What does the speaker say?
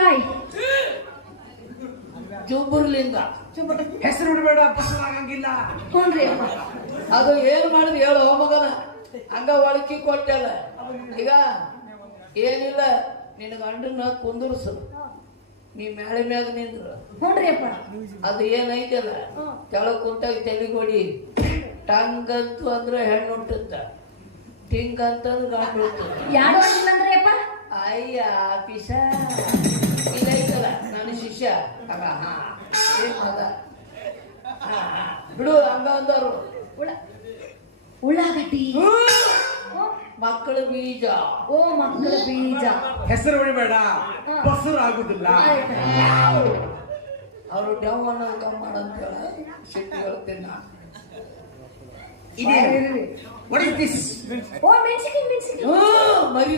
ಮೆಣಸಿನಕಾಯಿ. ಜುಬ್ಬುರ್ಲಿಂಗ. ಹೆಸರು ಬಿಡಬೇಡ, ಬಸರು ಆಗಂಗಿಲ್ಲ. ಹ್ಞೂನ್ರಿ ಅಪ್ಪ. ಅದು ಏನ್ ಮಾಡಿದ್ ಹೇಳು ಮಗನ, ಹಂಗ ಒಳಕಿ ಕೊಟ್ಟಲ್ಲ. ಈಗ ಏನಿಲ್ಲ, ನಿನ್ನ ಗಂಡನ ಕುಂದರ್ಸು, ನೀ ಮೇಲೆ ಮ್ಯಾಗ ನಿಂದ್ರು. ಹ್ಞೂನ್ರಿ ಅಪ್ಪ. ಅದು ಏನೈತಲ್ಲ, ಕೆಳಗ್ ಕುಂತಾಗ ತೆಲಿಗೊಡಿ. ಟಂಗ್ ಅಂತು ಅಂದ್ರೆ ಹೆಣ್ಣು ಹುಟ್ಟುತ್ತ, ಟಿಂಗ್ ಅಂತಂದ್ರೆ ಗಂಡು ಹುಟ್ಟುತ್ತ. ಯಾರು ಅಂದ್ರಿ ಅಪ್ಪ? ಅಯ್ಯ ಪಿಸ ಇದೈತಲ್ಲ ನನ್ನ ಶಿಷ್ಯ ಆಗ. ಹಾ ಏನ್ ಅದ, ಬಿಡು ಹಂಗ ಅಂದರು. ಉಳ್ಳಾಗಡ್ಡಿ. ಮಕ್ಕಳ ಬೀಜ. ಓ ಮಕ್ಕಳ ಬೀಜ. ಹೆಸರು ಬಿಡಬೇಡ, ಬಸರು ಆಗುದಿಲ್ಲ. ಅವರು ಡೆವ್ ಅನ್ನೋದು ಕಮ್ಮ ಮಾಡಂತೇಳ ಸಿಟ್ಟು ಹೇಳ್ತೀನಿ ನಾನು. What is this? ಓ ಮೆಣಸಿನಕಾಯಿ. ಮರಿ